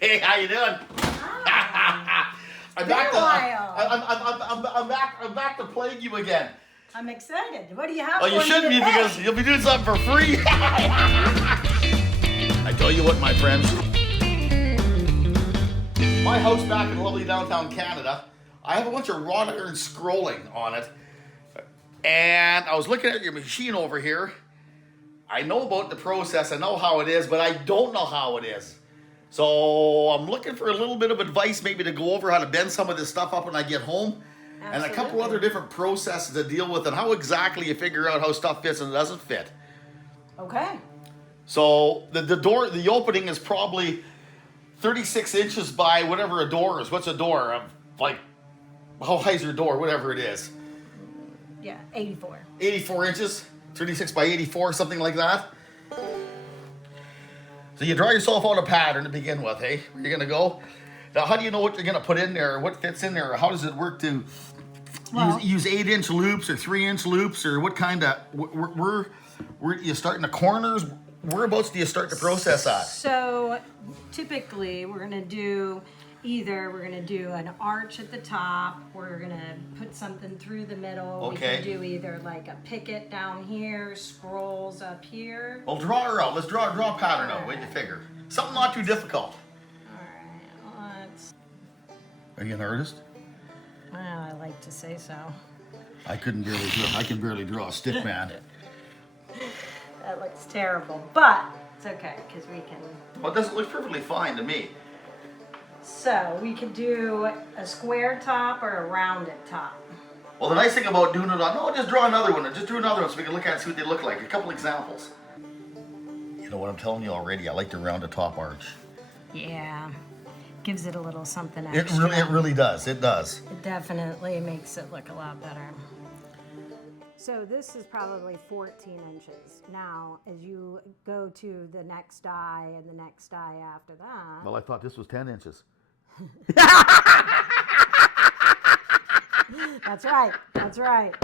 Hey, how you doing? I'm back to I'm back to playing you again. I'm excited. What do you have? Oh, you should be because you'll be doing something for free. I tell you what, my friends. My house back in lovely downtown Canada, I have a bunch of wrought iron scrolling on it. And I was looking at your machine over here. I know about the process, I know how it is, but I don't know how it is. So I'm looking for a little bit of advice, maybe to go over how to bend some of this stuff up when I get home. Absolutely. And a couple other different processes to deal with and how exactly you figure out how stuff fits and doesn't fit. Okay. So the door, the opening is probably 36 inches by whatever a door is. What's a door? Like, how high is your door? Whatever it is. Yeah, 84. 84 inches, 36 by 84, something like that. So you draw yourself out a pattern to begin with, hey? Where you're gonna go. Now, how do you know what you're gonna put in there, or what fits in there, or how does it work to use 8-inch loops or 3-inch loops, or what kind of, where you start in the corners? Whereabouts do you start the process at? So typically we're gonna do an arch at the top, we're gonna put something through the middle. Okay. We can do either like a picket down here, scrolls up here. Well, draw her out. Let's draw a pattern out. What do you figure? Something not too difficult. Alright, let's, Are you an artist? well, I like to say so. I can barely draw a stick man. That looks terrible, but it's okay, because we can. Well, it doesn't look perfectly fine to me. So we could do a square top or a rounded top. Well, the nice thing about doing it on, just draw another one. Just draw another one so we can look at it and see what they look like. A couple examples. You know what I'm telling you already? I like the rounded top arch. Yeah, gives it a little something extra. It really does. It does. It definitely makes it look a lot better. So this is probably 14 inches. Now, as you go to the next die and the next die after that. Well, I thought this was 10 inches. That's right. That's right.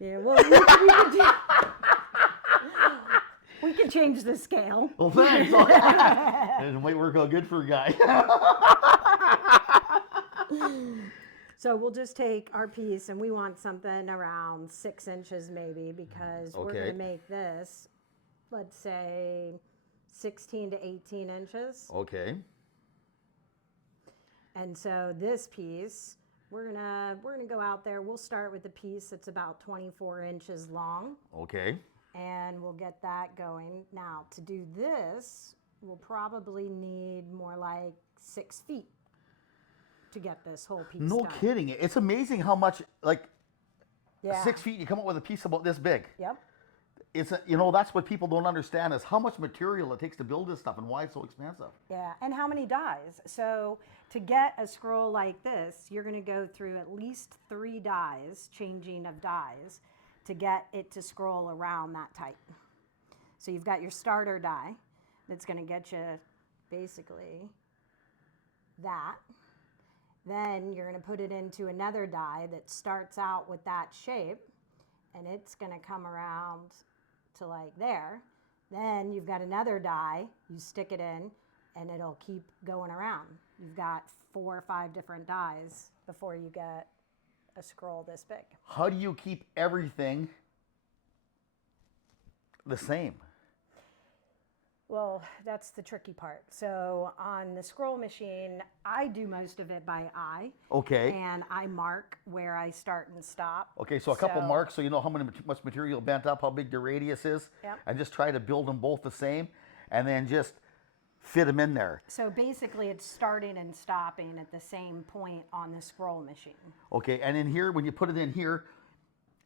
Yeah, well, we can change the scale. Well, thanks. It might work out good for a guy. So we'll just take our piece and we want something around 6 inches maybe, because we're going to make this, let's say, 16 to 18 inches. Okay. And so this piece, we're gonna go out there. We'll start with a piece that's about 24 inches long. Okay. And we'll get that going. Now, to do this, we'll probably need more like 6 feet to get this whole piece No done. kidding. It's amazing how much, like, Yeah. 6 feet, you come up with a piece about this big. Yep. That's what people don't understand is how much material it takes to build this stuff and why it's so expensive. Yeah, and how many dies. So to get a scroll like this, you're going to go through at least 3 dies, changing of dies, to get it to scroll around that tight. So you've got your starter die that's going to get you basically that. Then you're going to put it into another die that starts out with that shape, and it's going to come around to like there. Then you've got another die, you stick it in, and it'll keep going around. You've got 4 or 5 different dies before you get a scroll this big. How do you keep everything the same? Well, that's the tricky part. So on the scroll machine, I do most of it by eye. Okay. And I mark where I start and stop. Okay, so a couple marks so you know how much material bent up, how big the radius is, Yep. and just try to build them both the same, and then just fit them in there. So basically it's starting and stopping at the same point on the scroll machine. Okay, and in here, when you put it in here,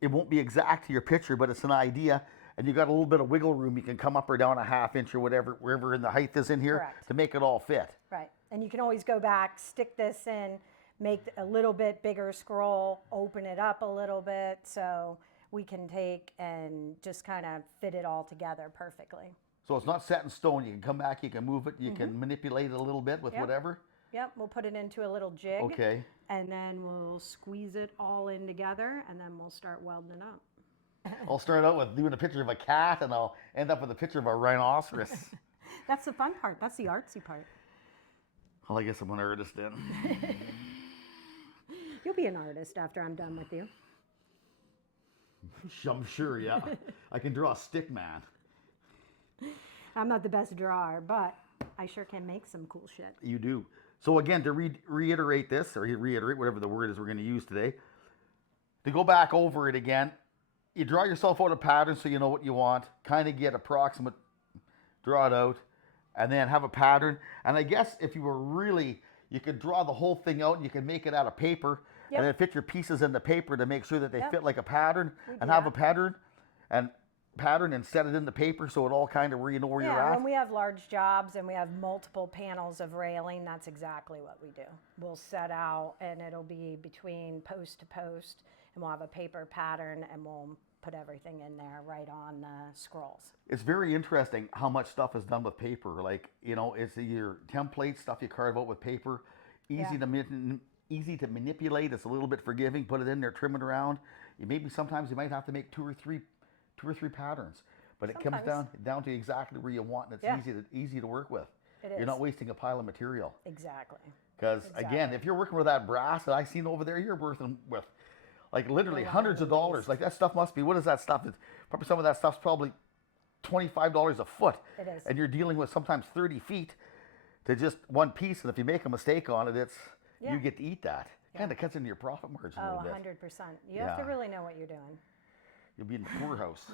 it won't be exact to your picture, but it's an idea, and you got a little bit of wiggle room. You can come up or down a ½ inch or whatever, wherever in the height is in here. Correct. To make it all fit. Right. And you can always go back, stick this in, make a little bit bigger scroll, open it up a little bit, so we can take and just kind of fit it all together perfectly. So it's not set in stone. You can come back, you can move it, you can manipulate it a little bit with whatever. Yep, we'll put it into a little jig. Okay. And then we'll squeeze it all in together, and then we'll start welding it up. I'll start out with doing a picture of a cat, and I'll end up with a picture of a rhinoceros. That's the fun part. That's the artsy part. Well, I guess I'm an artist then. You'll be an artist after I'm done with you. I'm sure, yeah. I can draw a stick man. I'm not the best drawer, but I sure can make some cool shit. You do. So again, to reiterate this, or reiterate whatever the word is we're going to use today, to go back over it again, you draw yourself out a pattern so you know what you want, kind of get approximate, draw it out, and then have a pattern. And I guess if you were really, you could draw the whole thing out and you can make it out of paper, and then fit your pieces in the paper to make sure that they fit like a pattern, and have a pattern and set it in the paper so it all kind of where you know where you're at. Yeah, when we have large jobs and we have multiple panels of railing, that's exactly what we do. We'll set out and it'll be between post to post, and we'll have a paper pattern and we'll put everything in there right on the scrolls. It's very interesting how much stuff is done with paper. Like, you know, it's your template stuff you carve out with paper, easy to manipulate. It's a little bit forgiving. Put it in there, trim it around. Sometimes you might have to make two or three patterns, but it comes down to exactly where you want, and it's easy to work with. It is. You're not wasting a pile of material. Exactly. Because again, if you're working with that brass that I seen over there, you're working with like literally hundreds of dollars. Like that stuff must be, what is that stuff? It's probably, some of that stuff's probably $25 a foot. It is. And you're dealing with sometimes 30 feet to just one piece, and if you make a mistake on it, you get to eat that. Kind of cuts into your profit margin a little bit. 100%. You have to really know what you're doing. You'll be in the poorhouse.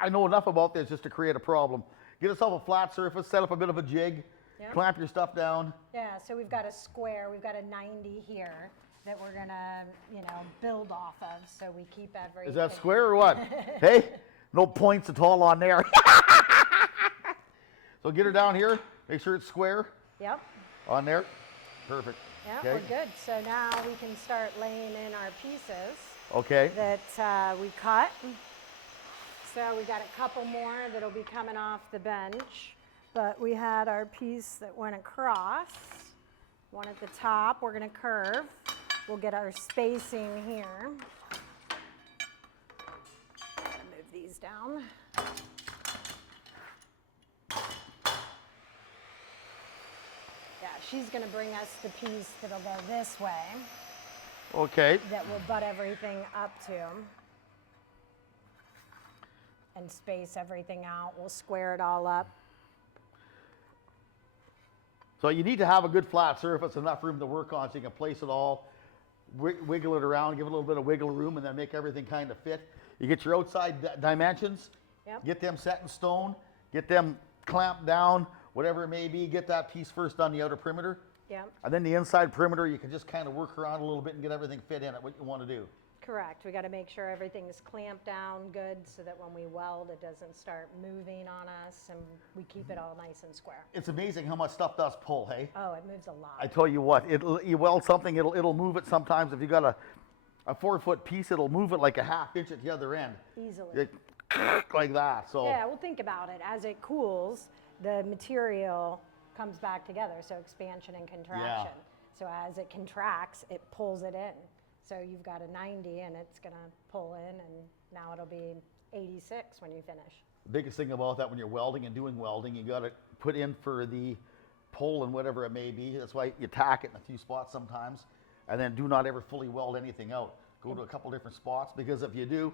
I know enough about this just to create a problem. Get yourself a flat surface, set up a bit of a jig, clamp your stuff down. Yeah, so we've got a square, we've got a 90 here that we're gonna, build off of, so we keep everything. Is that square or what? Hey, no points at all on there. So get her down here, make sure it's square. Yep. On there, perfect. Yeah, okay. We're good. So now we can start laying in our pieces. Okay. That we cut. So we got a couple more that'll be coming off the bench, but we had our piece that went across, one at the top. We're gonna curve. We'll get our spacing here. Move these down. Yeah, she's gonna bring us the piece that'll go this way. Okay. That we'll butt everything up to. And space everything out. We'll square it all up. So you need to have a good flat surface, enough room to work on so you can place it all, wiggle it around, give it a little bit of wiggle room, and then make everything kind of fit. You get your outside dimensions, get them set in stone, get them clamped down, whatever it may be, get that piece first on the outer perimeter. And then the inside perimeter, you can just kind of work around a little bit and get everything fit in at what you want to do. Correct. We got to make sure everything is clamped down good so that when we weld, it doesn't start moving on us, and we keep it all nice and square. It's amazing how much stuff does pull, hey? Oh, it moves a lot. I tell you what, you weld something, it'll move it sometimes. If you got a 4-foot piece, it'll move it like a ½ inch at the other end. Easily. Like that. So yeah, well, think about it. As it cools, the material comes back together, so expansion and contraction. So as it contracts, it pulls it in. So you've got a 90 and it's gonna pull in, and now it'll be 86 when you finish. The biggest thing about that when you're welding and doing welding, you gotta put in for the pull and whatever it may be. That's why you tack it in a few spots sometimes, and then do not ever fully weld anything out. Go to a couple different spots, because if you do,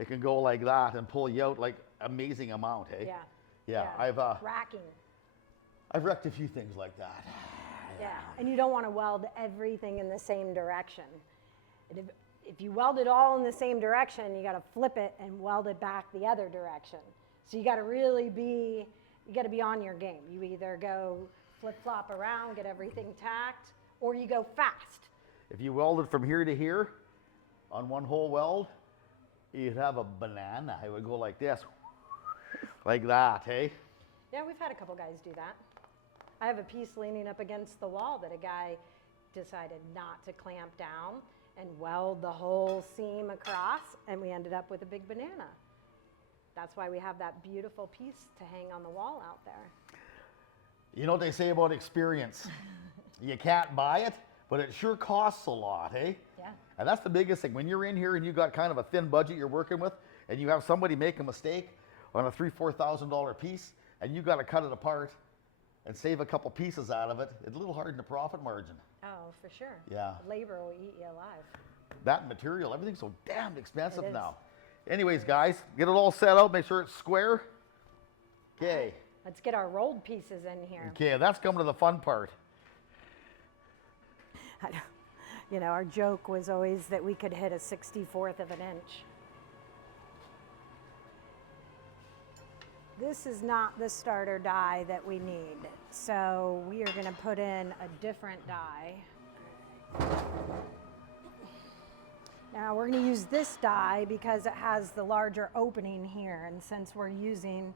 it can go like that and pull you out like amazing amount, hey? Yeah. Racking. I've wrecked a few things like that. Yeah, and you don't want to weld everything in the same direction. If you weld it all in the same direction, you got to flip it and weld it back the other direction. So you got to really be on your game. You either go flip-flop around, get everything tacked, or you go fast. If you welded from here to here on one hole weld, you'd have a banana. It would go like this, like that, hey? Yeah, we've had a couple guys do that. I have a piece leaning up against the wall that a guy decided not to clamp down and weld the whole seam across, and we ended up with a big banana. That's why we have that beautiful piece to hang on the wall out there. You know what they say about experience? You can't buy it, but it sure costs a lot, hey? Yeah. And that's the biggest thing. When you're in here and you got kind of a thin budget you're working with, and you have somebody make a mistake on a $3,000-4,000 piece, and you got to cut it apart and save a couple pieces out of it, it's a little hard in the profit margin. Oh, for sure. Yeah. Labor will eat you alive. That material, everything's so damn expensive It is. now. Anyways, guys, get it all set out, make sure it's square. Okay. Let's get our rolled pieces in here. Okay, that's coming to the fun part. You know, our joke was always that we could hit a 64th of an inch. This is not the starter die that we need, so we are going to put in a different die. Now we're going to use this die because it has the larger opening here, and since we're using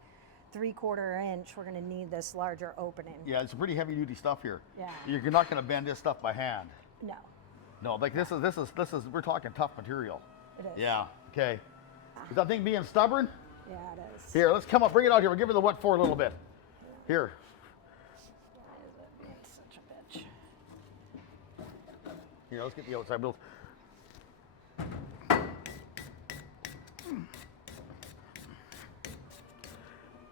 3/4 inch, we're going to need this larger opening. Yeah, it's pretty heavy duty stuff here. Yeah. You're not going to bend this stuff by hand. No, No, like this is we're talking tough material. it is. Yeah. Okay. Is that thing being stubborn? Yeah, it is. Here, let's come up, bring it out here. We'll give her the what for a little bit. Here. Why is it? It's such a bitch. Here, let's get the outside built.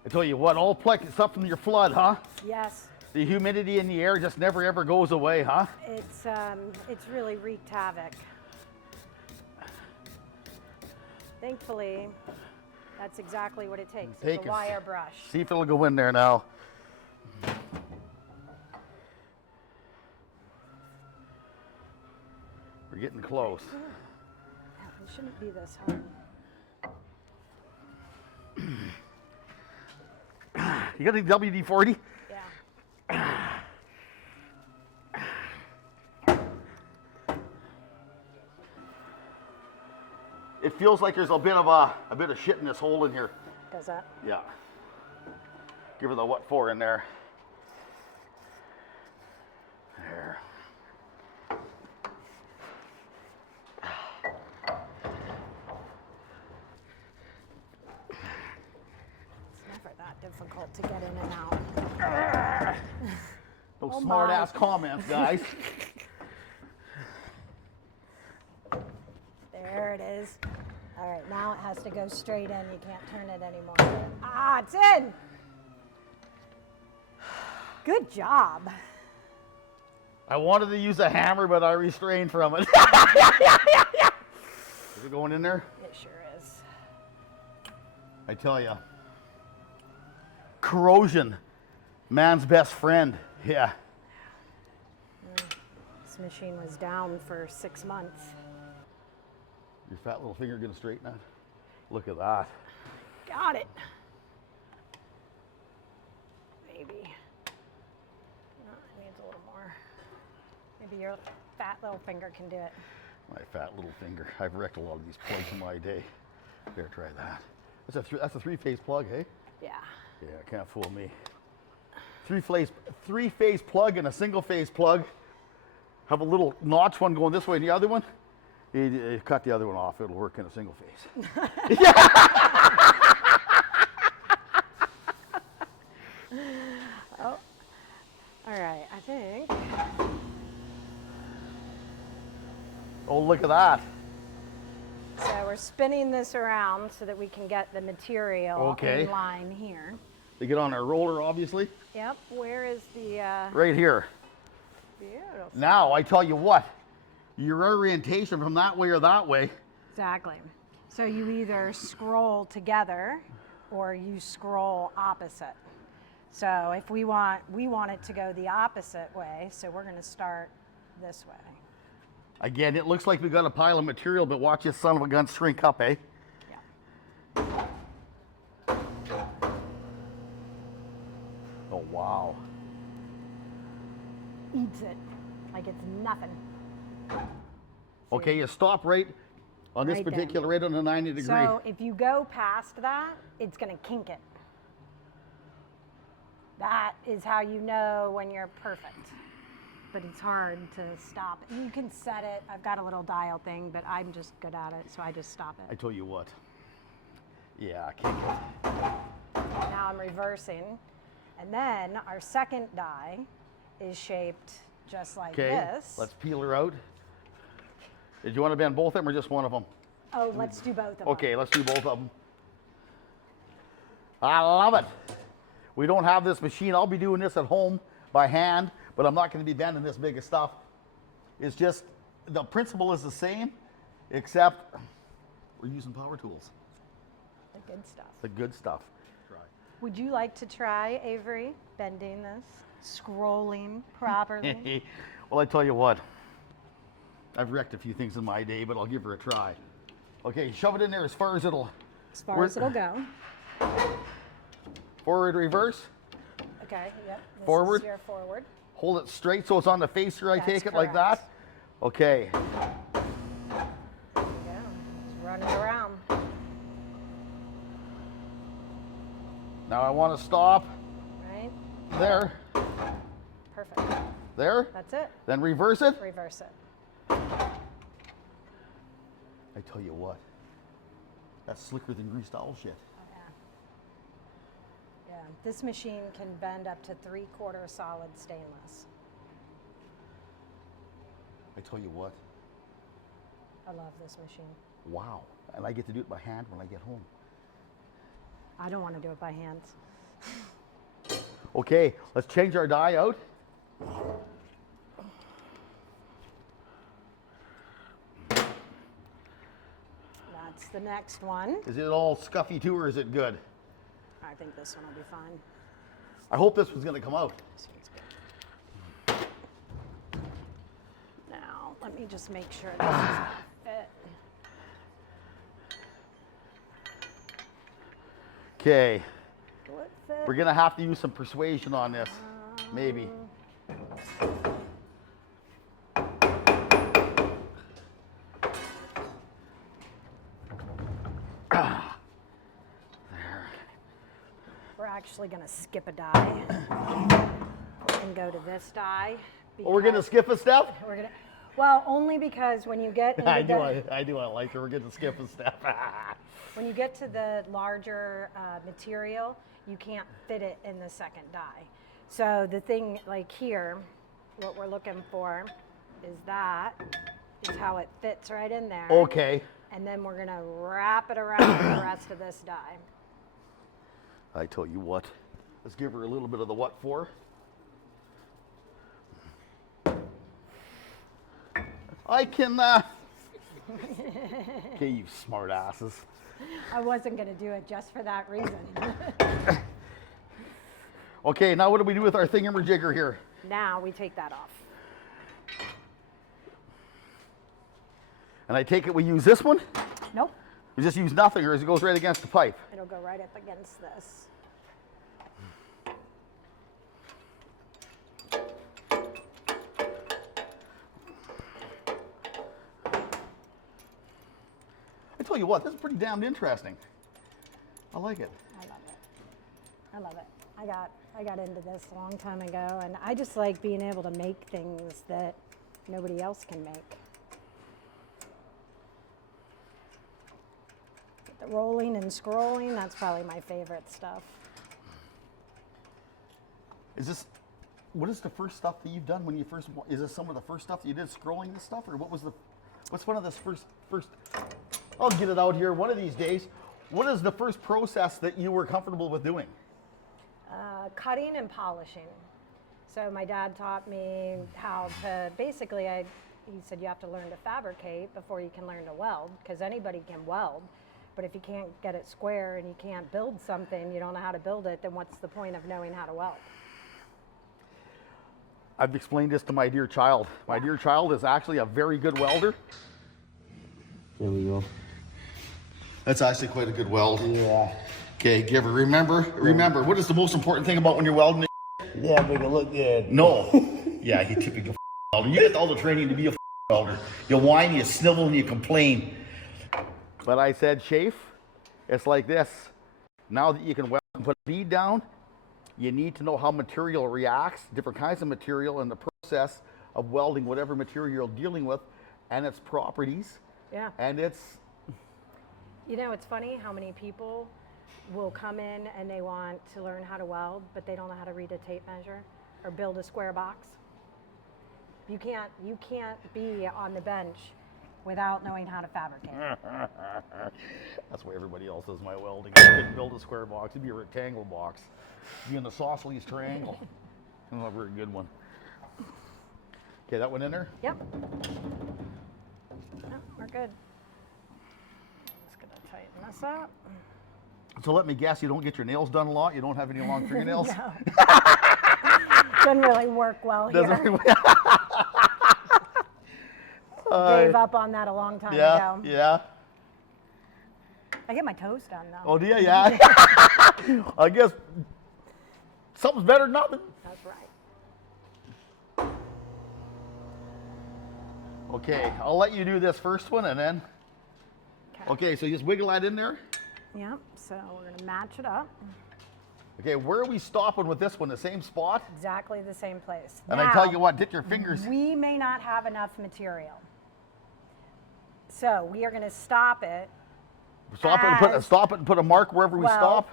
I tell you what, all pluck stuff from your flood, huh? Yes. The humidity in the air just never ever goes away, huh? It's really wreaked havoc. Thankfully, that's exactly what it takes. It's a wire brush. See if it'll go in there now. We're getting close. Yeah, it shouldn't be this hard. You got any WD-40? Yeah. It feels like there's a bit of shit in this hole in here. Does that? Yeah. Give her the what for in there. There. It's never that difficult to get in and out. No Oh smart my. ass comments, guys. There it is. All right, now it has to go straight in. You can't turn it anymore. Ah, it's in. Good job. I wanted to use a hammer, but I restrained from it. Is it going in there? It sure is. I tell you. Corrosion, man's best friend. Yeah. This machine was down for 6 months. Your fat little finger gonna straighten that? Look at that. Got it. Maybe. No, it needs a little more. Maybe your fat little finger can do it. My fat little finger. I've wrecked a lot of these plugs in my day. Here, try that. That's a three-phase plug, hey? Yeah. Yeah, can't fool me. Three-phase plug and a single-phase plug. Have a little notch one going this way and the other one. You cut the other one off. It'll work in a single phase. Oh. All right, I think. Oh, look at that. So we're spinning this around so that we can get the material in line here. They get on our roller, obviously. Yep. Where is the? Right here. Beautiful. Now, I tell you what. Your orientation from that way or that way. Exactly. So you either scroll together or you scroll opposite. So if we want it to go the opposite way, so we're going to start this way. Again, it looks like we got a pile of material, but watch this son of a gun shrink up, eh? Yeah. Oh, wow. Eats it like it's nothing. Okay, you stop right on this Right particular, there. right on the 90 degree. So if you go past that, it's going to kink it. That is how you know when you're perfect. But it's hard to stop. You can set it. I've got a little dial thing, but I'm just good at it, so I just stop I it. tell you what. Yeah, kink it. Now I'm reversing. And then our second die is shaped just like Okay, this. let's peel her out. Did you want to bend both of them or just one of them? Oh, let's do both of them. Okay, let's do both of them. I love it. We don't have this machine. I'll be doing this at home by hand, but I'm not going to be bending this big of stuff. It's just, the principle is the same, except we're using power tools. The good stuff. The good stuff. Would you like to try, Avery, bending this, scrolling properly? Well, I tell you what, I've wrecked a few things in my day, but I'll give her a try. Okay, shove it in there as far as it'll go. Forward, reverse. Okay, yep. This Forward. is your forward. Hold it straight so it's on the facer. I That's take it like correct. that. Okay. There you go. Just run it around. Now I want to stop Right? there. Perfect. There. That's it. Then reverse it. Reverse it. I tell you what, that's slicker than greased owl shit. Oh, yeah. Yeah. This machine can bend up to 3/4 solid stainless. I tell you what, I love this machine. wow. And I get to do it by hand when I get home. I don't want to do it by hand. Okay, let's change our die out. That's the next one. Is it all scuffy too, or is it good? I think this one will be fine. I hope this one's gonna come out. This one's good. Now, let me just make sure this is gonna fit. Okay, Will it fit? we're gonna have to use some persuasion on this, maybe. We're actually gonna skip a die and go to this die. Oh, we're gonna skip a step? We're gonna. Well, only because when you get into I do the, I like it. We're gonna skip a step. when you get to the larger material, you can't fit it in the second die. So the thing, like here, what we're looking for is how it fits right in there. Okay. And then we're gonna wrap it around the rest of this die. I tell you what, let's give her a little bit of the what for. I can, okay, you smart asses. I wasn't gonna do it just for that reason. Okay, now what do we do with our thingamajigger here? Now we take that off. And I take it we use this one? Nope, We just use nothing, or it goes right against the pipe? it'll go right up against this. I tell you what, this is pretty damn interesting. I like it. I love it. I love it. I got into this a long time ago, and I just like being able to make things that nobody else can make. The rolling and scrolling, that's probably my favorite stuff. What is the first stuff that you've done when you first, is this some of the first stuff that you did, scrolling this stuff, or what's one of the first, I'll get it out here one of these days. What is the first process that you were comfortable with doing? Cutting and polishing. So my dad taught me how to, basically, he said you have to learn to fabricate before you can learn to weld, because anybody can weld. But if you can't get it square and you can't build something, you don't know how to build it, then what's the point of knowing how to weld? I've explained this to my dear child. My dear child is actually a very good welder. There we go. That's actually quite a good weld. Yeah. Okay, Giver, remember, what is the most important thing about when you're welding? Yeah, make it look good. No. Yeah, you typical welder. You get all the training to be a welder. You whine, you snivel, and you complain. But I said, Shafe, it's like this. Now that you can weld and put a bead down, you need to know how material reacts, different kinds of material, and the process of welding whatever material you're dealing with, and its properties. Yeah. And it's, You know, it's funny how many people will come in and they want to learn how to weld, but they don't know how to read a tape measure or build a square box. You can't be on the bench without knowing how to fabricate. That's why everybody else does my welding. I couldn't build a square box. It'd be a rectangle box. It'd be in the Isosceles triangle. Not a very good one. Okay, that one in there? Yep. No, we're good. Just gonna tighten this up. So let me guess, you don't get your nails done a lot? You don't have any long fingernails? No. Doesn't really work well here. Doesn't really Gave up on that a long time ago. Yeah. I get my toes done though. Oh, do you? Yeah. I guess something's better than nothing. That's right. Okay, I'll let you do this first one and then. Okay, so you just wiggle that in there. Yep, so we're gonna match it up. Okay, where are we stopping with this one? The same spot? Exactly the same place. And Now, I tell you what, dip your fingers. we may not have enough material. So we are gonna stop it. Stop it and put a mark wherever we stop.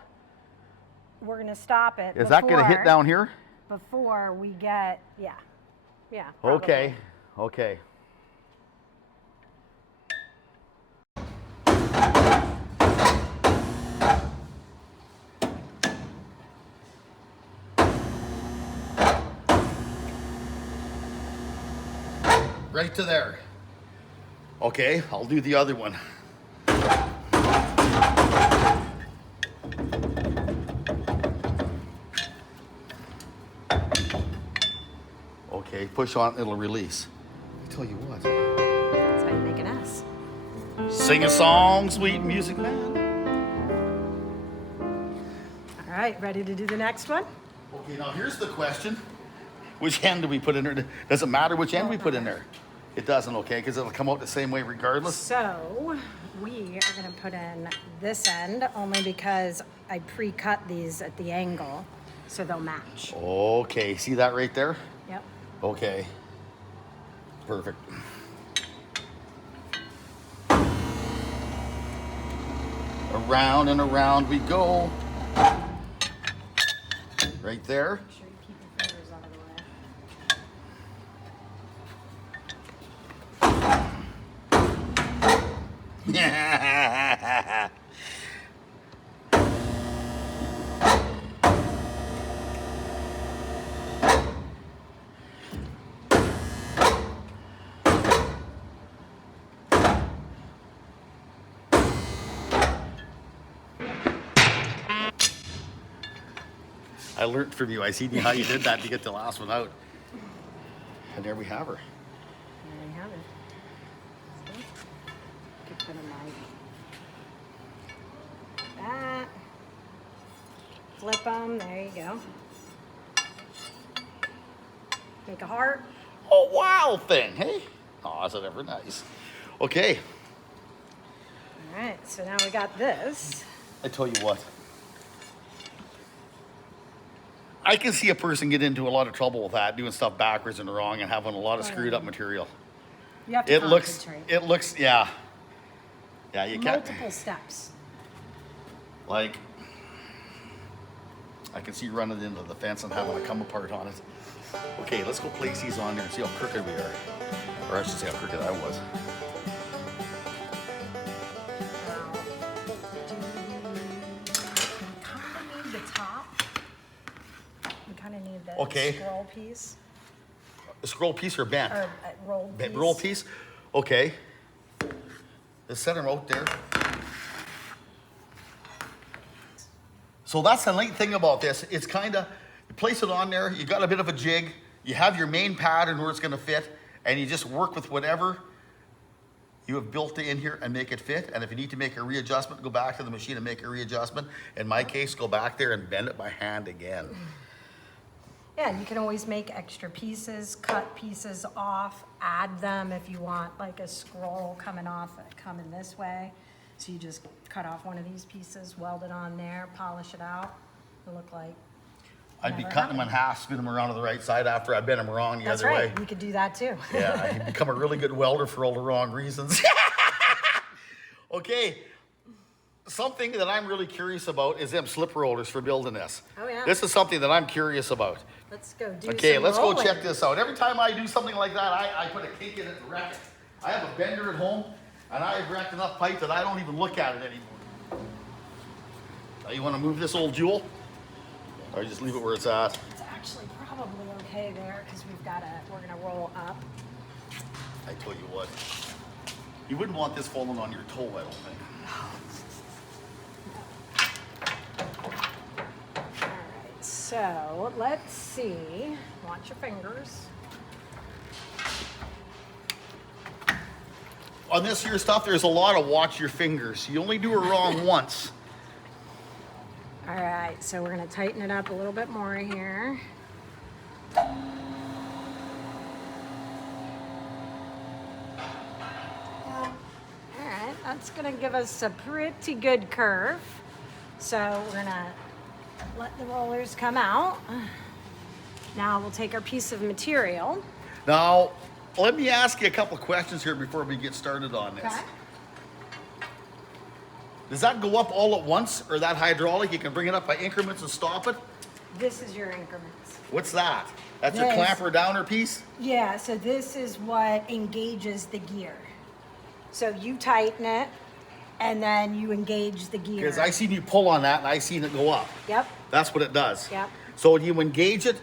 We're gonna stop it. Is that gonna hit down here? Before we get, yeah. Okay, probably. okay. Right to there. Okay, I'll do the other one. Okay, push on, it'll release. I tell you what. That's how you make an S. Sing a song, sweet music man. All right, ready to do the next one? Okay, now here's the question. Which end do we put in there? Does it matter which end we put in there? It doesn't, okay, because it'll come out the same way regardless. So we are gonna put in this end only because I pre-cut these at the angle so they'll match. Okay, see that right there? Yep. Okay, perfect. Around and around we go. Right there. Make sure you keep your fingers out of the way. Yeah. I learned from you. I seen how you did that to get the last one out. And there we have her. There you have it. Could put a knife. That. Flip them. There you go. Make a heart. Oh, wow thing, hey? Oh, is that ever nice? Okay, All right, so now we got this. I tell you what. I can see a person get into a lot of trouble with that, doing stuff backwards and wrong and having a lot of screwed up material. You have to It looks, concentrate. yeah. Yeah, you can't. Multiple steps. Like, I can see running into the fence and having to come apart on it. Okay, let's go place these on there and see how crooked we are. Or I should say how crooked I was. We kind of need the top. We kind of need the Okay. scroll piece. A scroll piece or bent? Or roll piece. Roll piece? Okay. Let's set them out there. So that's the neat thing about this. It's kind of, you place it on there, you got a bit of a jig, you have your main pattern where it's going to fit, and you just work with whatever you have built in here and make it fit. And if you need to make a readjustment, go back to the machine and make a readjustment. In my case, go back there and bend it by hand again. Yeah, and you can always make extra pieces, cut pieces off, add them if you want like a scroll coming off, coming this way. So you just cut off one of these pieces, weld it on there, polish it out. It'll look like I'd be never cutting them in happened. half, spin them around to the right side after I bent them wrong the That's other right, way. you could do that too. Yeah, I'd become a really good welder for all the wrong reasons. Okay, something that I'm really curious about is them slip rollers for building this. Oh, yeah. This is something that I'm curious about. Let's go do Okay, some let's rolling. go check this out. Every time I do something like that, I put a kink in it to wreck it. I have a bender at home, and I have wrecked enough pipe that I don't even look at it anymore. Now you want to move this old jewel? Or just leave it where it's at? It's actually probably okay there because we're gonna roll up. I tell you what, you wouldn't want this falling on your toe, I don't think. All right, so let's see. Watch your fingers. On this here stuff, there's a lot of watch your fingers. You only do it wrong once. All right, so we're gonna tighten it up a little bit more here. All right, that's gonna give us a pretty good curve. So we're gonna let the rollers come out. Now we'll take our piece of material. Now, let me ask you a couple of questions here before we get started on this. Okay. Does that go up all at once, or that hydraulic, you can bring it up by increments and stop it? This is your increments. What's that? That's your This. clamper downer piece? Yeah, so this is what engages the gear. So you tighten it, and then you engage the gear. Because I seen you pull on that, and I seen it go up. Yep, That's what it does. yep. So when you engage it,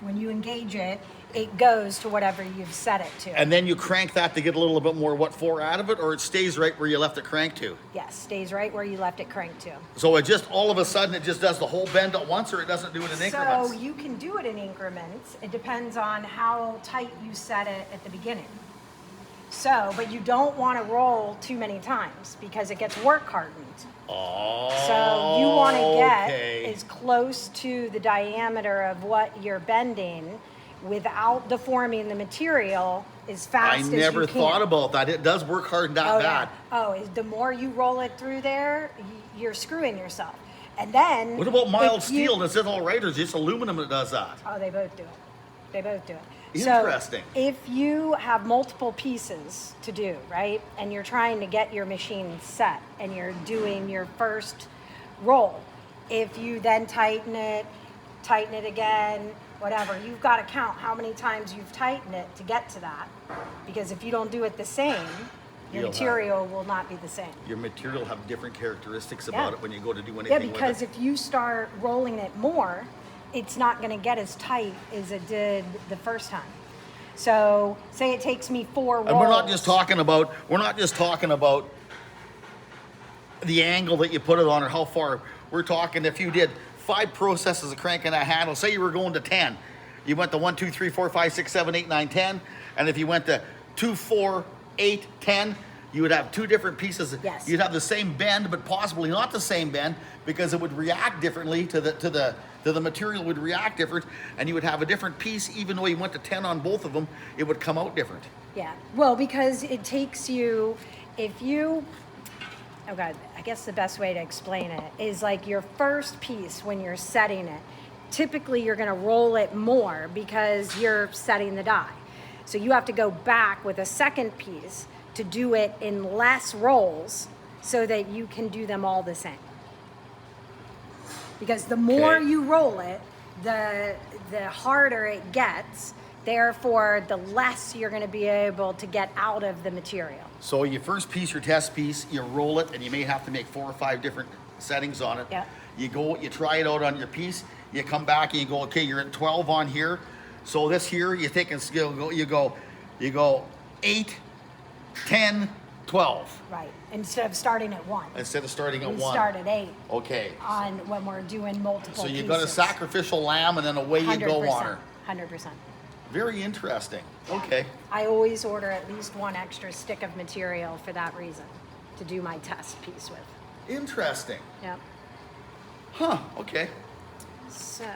When you engage it, it goes to whatever you've set it to. and then you crank that to get a little bit more what for out of it, or it stays right where you left it cranked to? Yes, stays right where you left it cranked to. So it just, all of a sudden, it just does the whole bend at once, or it doesn't do it in increments? So you can do it in increments. It depends on how tight you set it at the beginning. So, but you don't want to roll too many times because it gets work hardened. Oh, So you want to get okay. as close to the diameter of what you're bending without deforming the material as fast I as you can. never thought about that. It does work hard that Oh, bad. yeah. Oh, the more you roll it through there, you're screwing yourself. And then What about mild if you- steel? Is it all right, or is it just aluminum that does that? Oh, they both do it. They both do it. Interesting. So if you have multiple pieces to do, right, and you're trying to get your machine set and you're doing your first roll, if you then tighten it again, whatever, you've got to count how many times you've tightened it to get to that. Because if you don't do it the same, your You'll have- material will not be the same. Your material have different characteristics Yeah. about it when you go to do anything Yeah, with because it. if you start rolling it more, it's not going to get as tight as it did the first time. So, say it takes me 4 rolls. And we're not just talking about the angle that you put it on or how far. We're talking if you did 5 processes of cranking that handle, say you were going to 10. You went to 1, 2, 3, 4, 5, 6, 7, 8, 9, 10. And if you went to 2, 4, 8, 10, you would have 2 different pieces. Yes. You'd have the same bend, but possibly not the same bend because it would react differently to the material would react different, and you would have a different piece even though you went to 10 on both of them. It would come out different. Yeah. Well, because it takes you, oh God, I guess the best way to explain it is like your first piece when you're setting it, typically you're going to roll it more because you're setting the die. So you have to go back with a second piece to do it in less rolls so that you can do them all the same. Because the more Okay. you roll it, the harder it gets. Therefore, the less you're going to be able to get out of the material. So your first piece, your test piece, you roll it, and you may have to make 4 or 5 different settings on it. Yeah. You go, you try it out on your piece, you come back and you go, okay, you're at 12 on here. So this here, you take and you go 8, 10, 12. Right. Instead of starting at 1. Instead of starting at We 1. start at 8 Okay. on when we're doing multiple So you pieces. got a sacrificial lamb, and then away you go on her. 100%. Very interesting. Okay. I always order at least 1 extra stick of material for that reason, to do my test piece with. Interesting. Yep. Huh. Okay. So.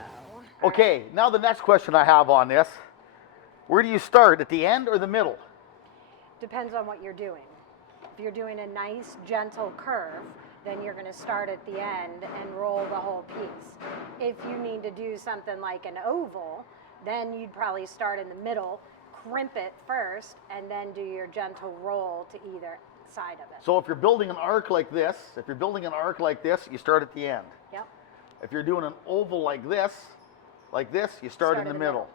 Okay, now the next question I have on this. Where do you start, at the end or the middle? Depends on what you're doing. If you're doing a nice, gentle curve, then you're going to start at the end and roll the whole piece. If you need to do something like an oval, then you'd probably start in the middle, crimp it first, and then do your gentle roll to either side of it. So if you're building an arc like this, you start at the end. Yep. If you're doing an oval like this, you start in the middle.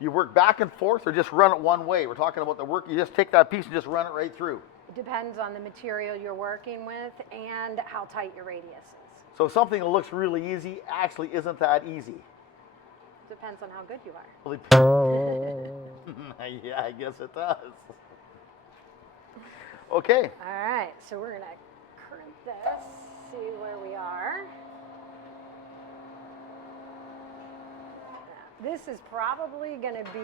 You work back and forth or just run it one way? We're talking about the work, you just take that piece and just run it right through. It depends on the material you're working with and how tight your radius is. So something that looks really easy actually isn't that easy. Depends on how good you are. Well, yeah, I guess it does. Okay. All right, so we're gonna crimp this, see where we are. This is probably gonna be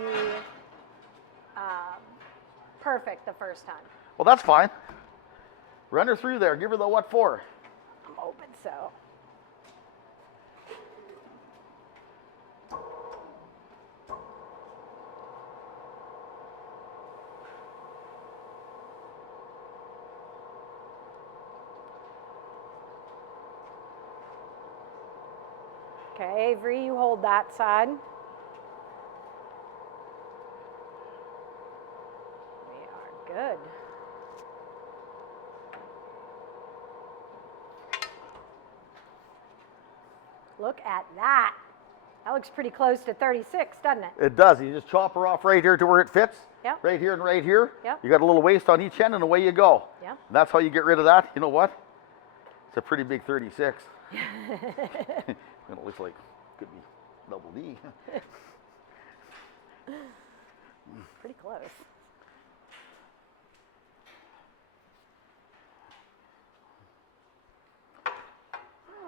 perfect the first time. Well, that's fine. Run her through there. Give her the what for. I'm hoping so. Okay, Avery, you hold that side. We are good. Look at that. That looks pretty close to 36, doesn't it? It does. You just chop her off right here to where it fits. Yep. Right here and right here. Yep. You got a little waist on each end and away you go. Yep. And that's how you get rid of that. You know what? It's a pretty big 36. It looks like could be double D. Pretty close.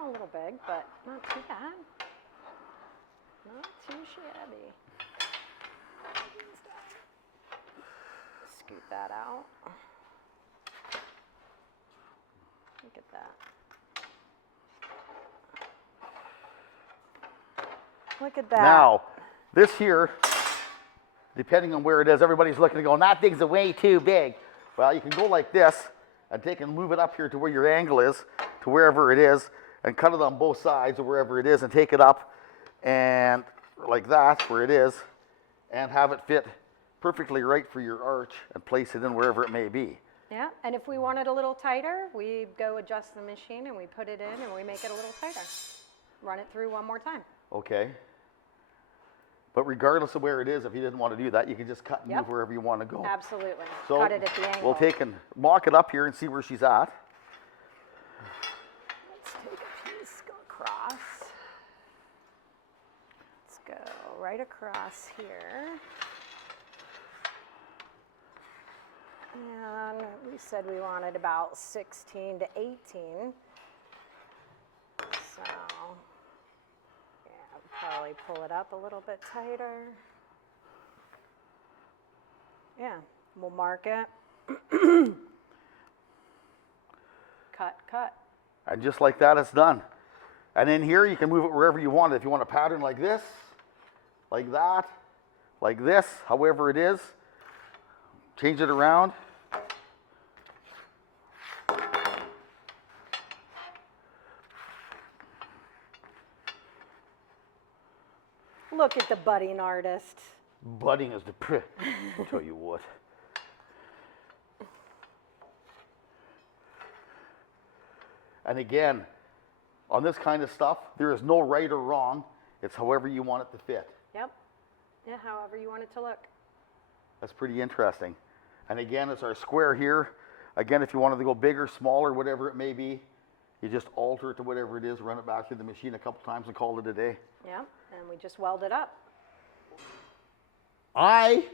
A little big, but not too bad. Not too shabby. Scoot that out. Look at that. Look at that. Now, this here, depending on where it is, everybody's looking and going, that thing's way too big. Well, you can go like this and take and move it up here to where your angle is, to wherever it is, and cut it on both sides or wherever it is and take it up and like that, where it is, and have it fit perfectly right for your arch and place it in wherever it may be. Yeah, and if we want it a little tighter, we go adjust the machine and we put it in and we make it a little tighter. Run it through one more time. Okay. But regardless of where it is, if you didn't want to do that, you can just cut and move wherever you want to go. Absolutely. So cut it at the angle. we'll take and mock it up here and see where she's at. Let's take a piece, go across. Let's go right across here. And we said we wanted about 16 to 18. So, yeah, probably pull it up a little bit tighter. Yeah, we'll mark it. Cut, cut. And just like that, it's done. And in here, you can move it wherever you want. If you want a pattern like this, like that, like this, however it is, change it around. Look at the budding artist. Budding is the I'll tell you what. And again, on this kind of stuff, there is no right or wrong. It's however you want it to fit. Yep. Yeah, however you want it to look. That's pretty interesting. And again, it's our square here. Again, if you wanted to go bigger, smaller, whatever it may be, you just alter it to whatever it is, run it back through the machine a couple times and call it a day. Yep, and we just weld it up. I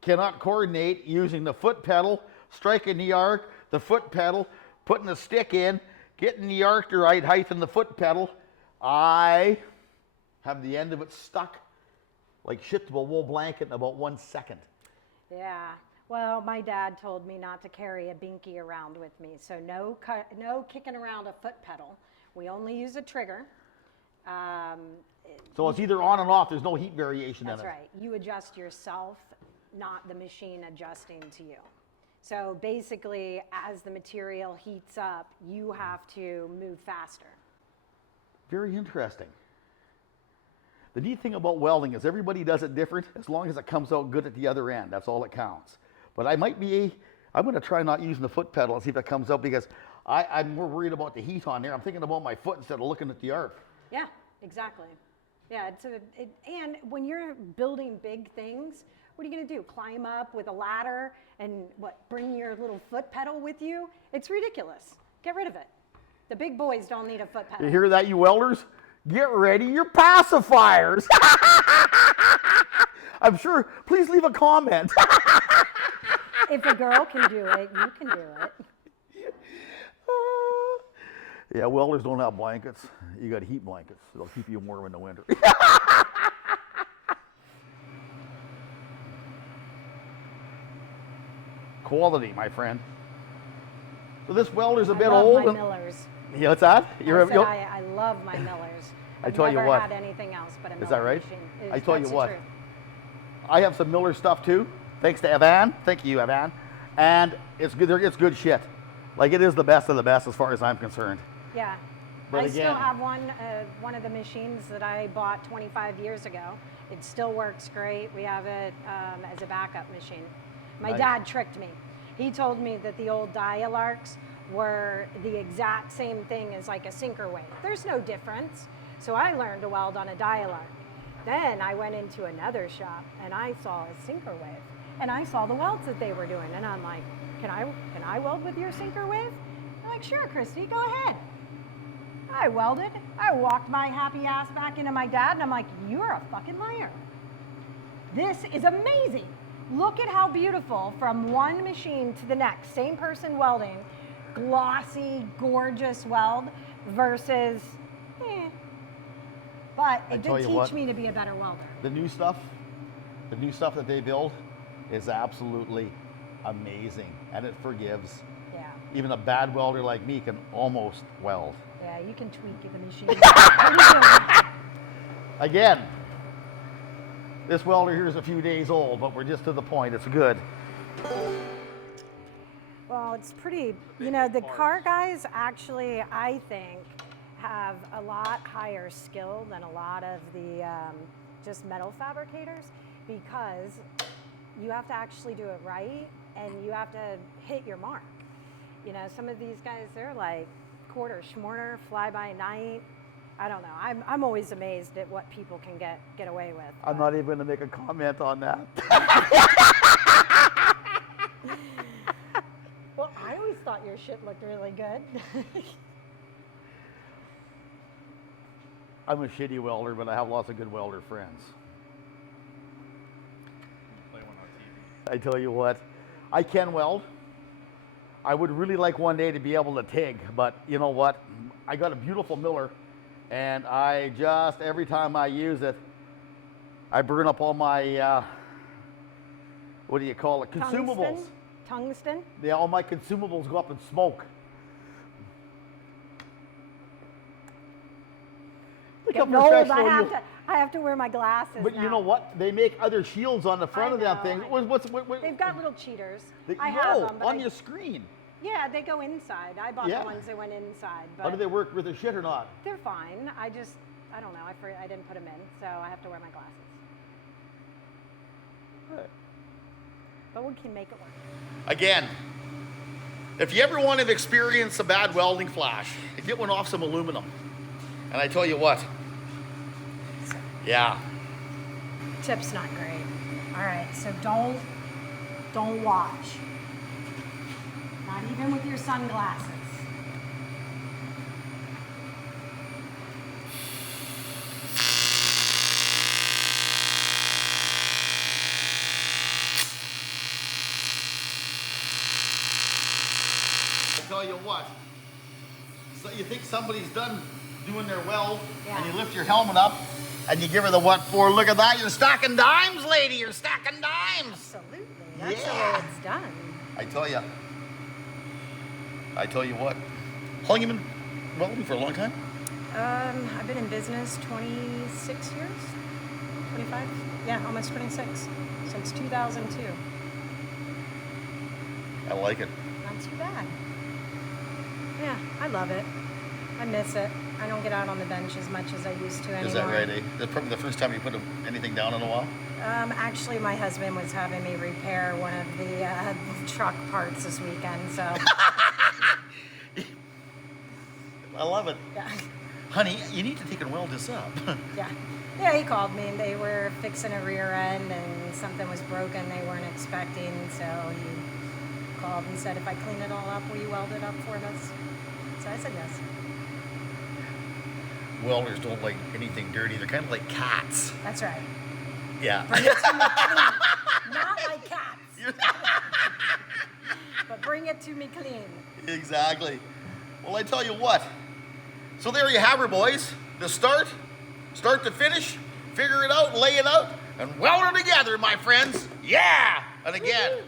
cannot coordinate using the foot pedal, striking the arc, the foot pedal, putting the stick in, getting the arc the right height in the foot pedal. I have the end of it stuck like shit to a wool blanket in about 1 second. Yeah. Well, my dad told me not to carry a binky around with me, so no kicking around a foot pedal. We only use a trigger. So it's either on and off. There's no heat variation in it. That's right. You adjust yourself, not the machine adjusting to you. So basically, as the material heats up, you have to move faster. Very interesting. The neat thing about welding is everybody does it different. As long as it comes out good at the other end, that's all that counts. But I might be I'm going to try not using the foot pedal and see if it comes out, because I'm more worried about the heat on there. I'm thinking about my foot instead of looking at the arc. Yeah, exactly. Yeah, and when you're building big things, what are you going to do? Climb up with a ladder and bring your little foot pedal with you? It's ridiculous. Get rid of it. The big boys don't need a foot pedal. You hear that, you welders? Get ready your pacifiers. I'm sure, please leave a comment. If a girl can do it, you can do it. Yeah, welders don't have blankets. You got heat blankets. They'll keep you warm in the winter. Quality, my friend. So this welder's a bit old. I love my Millers. Yeah, what's that? I love my Millers. I tell you what. I've never had anything else but a Miller. Is that right? Machine. I tell you That's the what. truth. I have some Miller stuff too, thanks to Evan. Thank you, Evan. And it's good. It's good shit. Like, it is the best of the best as far as I'm concerned. Yeah. But I again, still have one of the machines that I bought 25 years ago. It still works great. We have it as a backup machine. My Nice. dad tricked me. He told me that the old dial-arcs were the exact same thing as like a sinker wave. There's no difference. So I learned to weld on a dial-arc. Then I went into another shop and I saw a sinker wave. And I saw the welds that they were doing. And I'm like, can I weld with your sinker wave? They're like, sure, Christy, go ahead. I welded. I walked my happy ass back into my dad and I'm like, you're a fucking liar. This is amazing. Look at how beautiful from one machine to the next. Same person welding, glossy, gorgeous weld versus, But it did teach me to be a better welder. The new stuff that they build is absolutely amazing, and it forgives. Yeah. Even a bad welder like me can almost weld. Yeah, you can tweak the machine. Pretty Again, this welder here is a few days old, but we're just to the point. It's good. Well, it's pretty, the car guys actually, I think, have a lot higher skill than a lot of the just metal fabricators, because you have to actually do it right and you have to hit your mark. Some of these guys, they're like quarter schmorter, fly by night. I don't know. I'm always amazed at what people can get away with. I'm not even going to make a comment on that. Well, I always thought your shit looked really good. I'm a shitty welder, but I have lots of good welder friends. Play one on TV. I tell you what, I can weld. I would really like one day to be able to TIG, but you know what? I got a beautiful Miller, and I just, every time I use it, I burn up all my, what do you call it, consumables. Tungsten? Yeah, all my consumables go up in smoke. Look how Getting old, professional you- I have to wear my glasses But now. you know what? They make other shields on the front of that know, thing. I know. What, They've got little cheaters. they, I have them, but on your screen. yeah, they go inside. I bought Yeah. the ones that went inside, but How do they work with their shit or not? they're fine. I don't know. I didn't put them in, so I have to wear my glasses. But we can make it work. Again, if you ever want to experience a bad welding flash, get one off some aluminum. And I tell you what, yeah. Tip's not great. All right, so don't watch. Not even with your sunglasses. I tell you what, so you think somebody's done doing their weld, and you lift your helmet up, and you give her the what for. Look at that, you're stacking dimes, lady, you're stacking dimes. Absolutely. That's the Yeah. way it's done. I tell you what, how long you been welding for a long time? I've been in business 26 years, 25, yeah, almost 26, since 2002. I like it. Not too bad. Yeah, I love it. I miss it. I don't get out on the bench as much as I used to anymore. Is that right, eh? That's probably the first time you put anything down in a while? Actually, my husband was having me repair one of the truck parts this weekend, so. I love it. Yeah. Honey, you need to take and weld this up. Yeah. Yeah, he called me, and they were fixing a rear end, and something was broken they weren't expecting, so he called and said, if I clean it all up, will you weld it up for us? So I said yes. Welders don't like anything dirty. They're kind of like cats. That's right. Yeah. Bring it to me clean. Not like cats. But bring it to me clean. Exactly. Well, I tell you what. So there you have it, boys. The start to finish, figure it out, lay it out, and weld it together, my friends. Yeah! And again,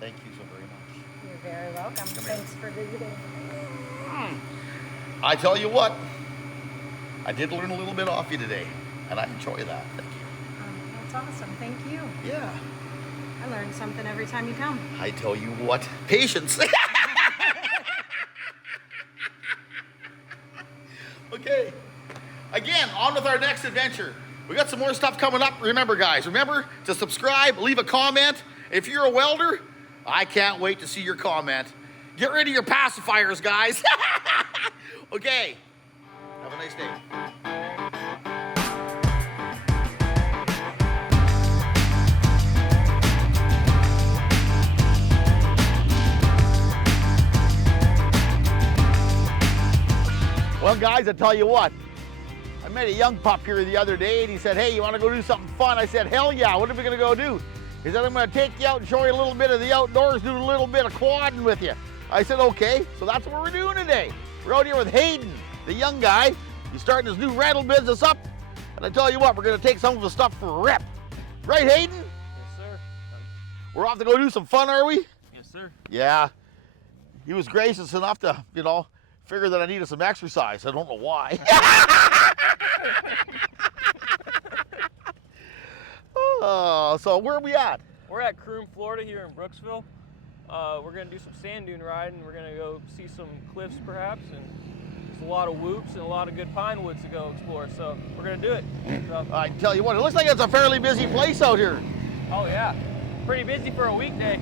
thank you so very much. You're very welcome. Thanks for visiting. I tell you what, I did learn a little bit off you today, and I enjoy that. Thank you. That's awesome. Thank you. Yeah. I learn something every time you come. I tell you what, patience. Okay. Again, on with our next adventure. We got some more stuff coming up. Remember, guys, remember to subscribe, leave a comment. If you're a welder, I can't wait to see your comment. Get rid of your pacifiers, guys. Okay. Have a nice day. Well, guys, I tell you what, I met a young pup here the other day, and he said, hey, you want to go do something fun? I said, hell yeah, what are we going to go do? He said, I'm going to take you out and show you a little bit of the outdoors, do a little bit of quadding with you. I said, okay, so that's what we're doing today. We're out here with Hayden, the young guy. He's starting his new rental business up, and I tell you what, we're going to take some of the stuff for a rip. Right, Hayden? Yes, sir. We're off to go do some fun, are we? Yes, sir. Yeah. He was gracious enough to, figure that I needed some exercise. I don't know why. So where are we at? We're at Croom, Florida here in Brooksville. We're going to do some sand dune riding. We're going to go see some cliffs perhaps, and there's a lot of whoops and a lot of good pine woods to go explore. So we're going to do it. So, I tell you what, it looks like it's a fairly busy place out here. oh yeah, pretty busy for a weekday.